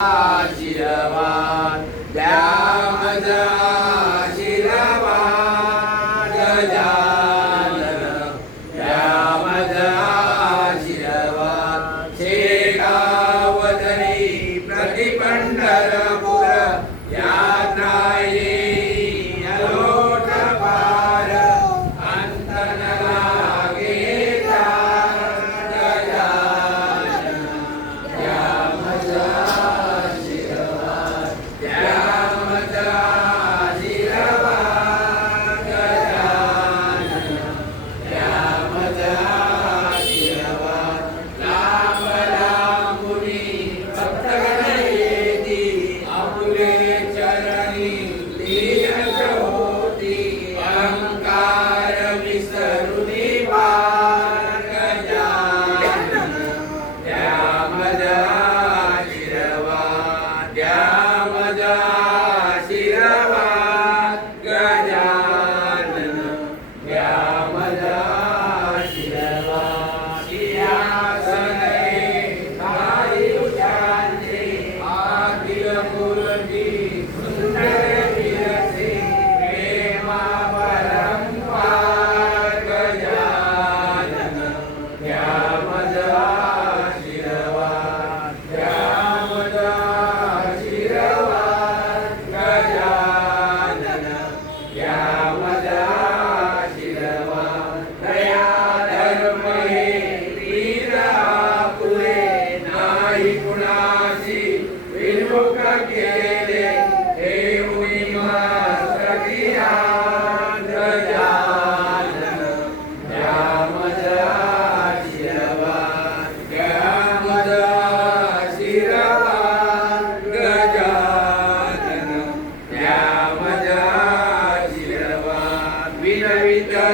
आशीर्वाद द्या माझा आशीर्वाद गजानन द्या माझा आशीर्वाद शेगावतरी प्रतिपंढरपूर यात्राये अलोट पार अंत न लागेचा गजानन द्या माझा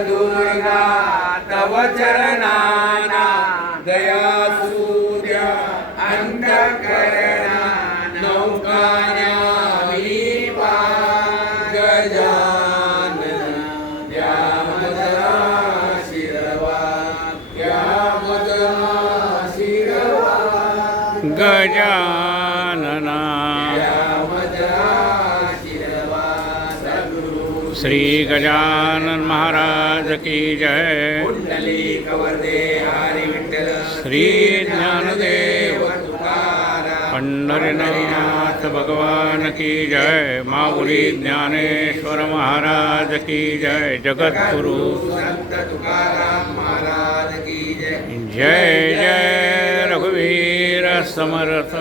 दुर्गा तव चरणाना दया सूर्य अंधकरणा नौकान्या विपा गजानन द्या माझा आशीर्वाद द्या माझा आशीर्वाद गजानना श्री गजानन महाराज की जय। कुंडलिक वरदे हरी विठ्ठल श्री ज्ञानदेव पंढरीनाथ भगवान की जय। माऊली ज्ञानेश्वर महाराज की जय। जगद्गुरु संत तुकाराम महाराज की जय। जय जय रघुवीर समर्थ।